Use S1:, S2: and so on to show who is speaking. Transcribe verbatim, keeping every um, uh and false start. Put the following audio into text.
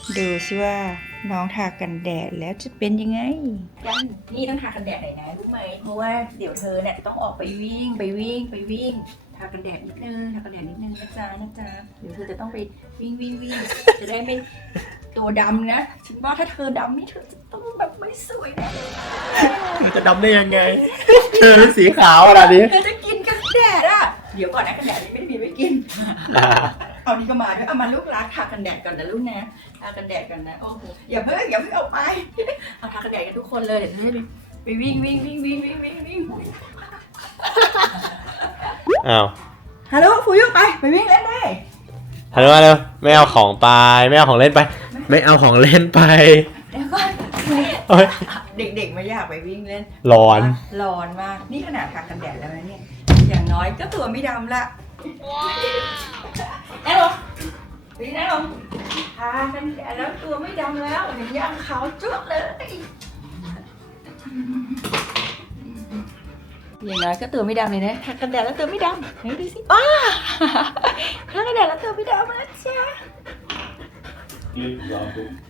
S1: ดูสิว่าน้องทากันแดดแล้วจะเป็นยังไงกันนี่ต้องทากันแดดหน่อยนะรู้ไหมเพราะว่าเดี๋ยวเธอเนี่ยต้องออกไปวิ่งไปวิ่งไปวิ่งทากันแดดนิดนึงทากันแดดนิดนึงนะจ๊ะนะจ๊ะเดี๋ยวเธอจะต้องไปวิ่งวิ่งวิ่งจะได้ไม่ตัวดำนะฉันว่าถ้าเธอดำนี่เธอจะต้องแบบไม่สวยแน่เลย
S2: มันจะดำได้ยังไงคือสีขาวขนาดนี้
S1: เธอจะกินกันแดดอ่ะเดี๋ยวก่อนนะกันแดดนี่ไม่ได้มีไว้กิน เอานี่ก็มาด้วยเอามาลูกรักทากันแดดก่อนนะลูกนะทากันแดดกันนะโอ้โหอย่าเพิ่งอย่าเพิ่งเอาไปเอาทากันแดดกันทุกคนเลยเดี๋ยวจะไปวิ่งวิ่งวิ่งวิ่งวิ่งวิ่งวิ่ง
S2: อ้าว
S1: ฮัลโหลฟูยุไปไปวิ่งเล่นได้
S2: ฮัลโหลมาเร็วไม่เอาของไปไม่เอาของเล่นไป ไม่เอาของเล่นไป
S1: เดี๋ยวก่อน
S2: เอ้ย
S1: เด็กๆไม่อยากไปวิ่งเล่น
S2: ร้อน
S1: ร้อนมากนี่ขนาดทากันแดดแล้วนะเนี่ยอย่างน้อยก็ตัวไม่ดำละแน่ลงวิ่งแน่ลงทากันแดดแล้วตัวไม่ดำแล้วเห็นยังขาวจุ๊บเลยอย่างน้อยก็ตัวไม่ดำเลยนะทากันแดดแล้วตัวไม่ดำไหนดูสิอ้าทากันแดดแล้วตัวไม่ดำนะจ๊ะ